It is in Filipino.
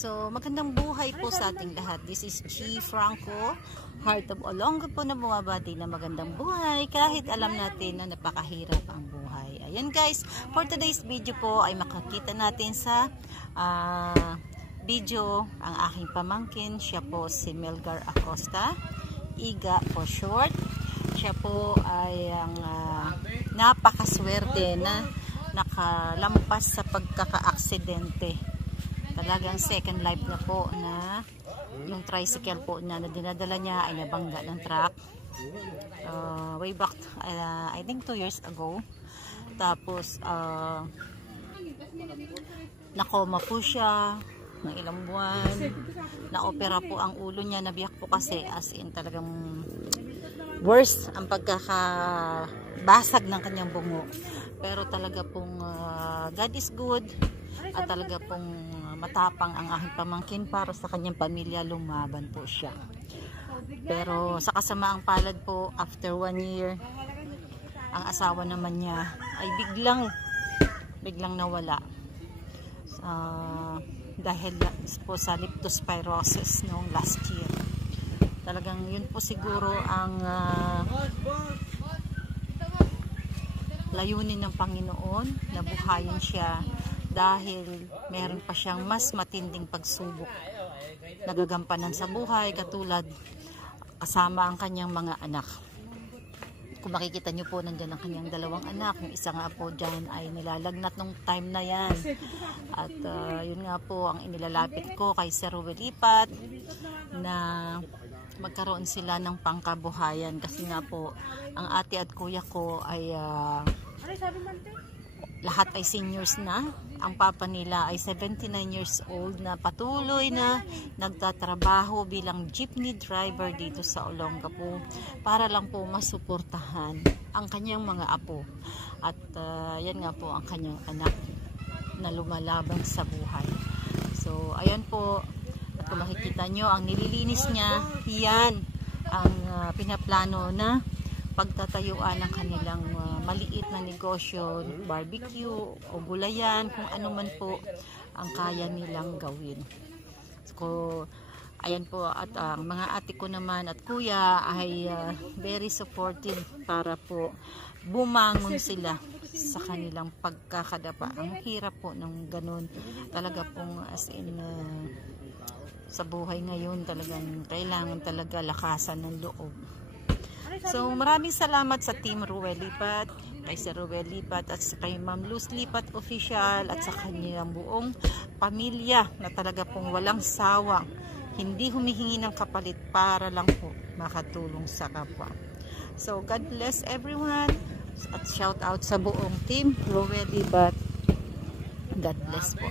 So, magandang buhay po sa ating lahat. This is G. Franco, Heart of Olonga po na bumabati na magandang buhay kahit alam natin na napakahirap ang buhay. Ayan guys, for today's video po ay makakita natin sa video ang aking pamangkin. Siya po si Melgar Acosta, Iga for short. Siya po ay ang napakaswerte na nakalampas sa pagkaka-aksidente. Talagang second life na po na yung tricycle po na dinadala niya ay nabangga ng truck way back I think 2 years ago. Tapos nakoma po siya ng ilang buwan, na-opera po ang ulo niya, nabiyak po kasi as in talagang worse ang pagkakabasag ng kanyang bungo. Pero talaga pong God is good at talaga pong matapang ang aking pamangkin para sa kanyang pamilya, lumaban po siya. Pero sa kasamaang palad po, after 1 year, ang asawa naman niya ay biglang nawala dahil po sa leptospirosis noong last year. Talagang yun po siguro ang layunin ng Panginoon na buhayin siya dahil meron pa siyang mas matinding pagsubok nagagampanan sa buhay, katulad kasama ang kanyang mga anak. Kung makikita nyo po, nandyan ang kanyang 2 anak. Yung isa nga po dyan ay nilalagnat nung time na yan. At yun nga po ang inilalapit ko kay Sir Ruel Lipat na magkaroon sila ng pangkabuhayan. Kasi nga po, ang ate at kuya ko ay lahat ay seniors na. Ang papa nila ay 79 years old na patuloy na nagtatrabaho bilang jeepney driver dito sa Olongapo para lang po masuportahan ang kanyang mga apo. At yan nga po ang kanyang anak na lumalaban sa buhay. So ayan po, at kung makikita nyo ang nililinis niya, yan ang pinaplano na pagtatayuan ng kanilang maliit na negosyo, barbecue o gulayan, kung ano man po ang kaya nilang gawin. So, ayan po, at ang mga ate ko naman at kuya ay very supportive para po bumangon sila sa kanilang pagkakadapa. Ang hirap po ng ganun. Talaga pong as in sa buhay ngayon talagang kailangan talaga lakasan ng loob. So, maraming salamat sa Team Ruel Lipat, kay Sir Ruel Lipat at kay Ma'am Luz Lipat Official at sa kanyang buong pamilya na talaga pong walang sawang, hindi humihingi ng kapalit para lang po makatulong sa kapwa. So, God bless everyone at shout out sa buong Team Ruel Lipat. God bless po.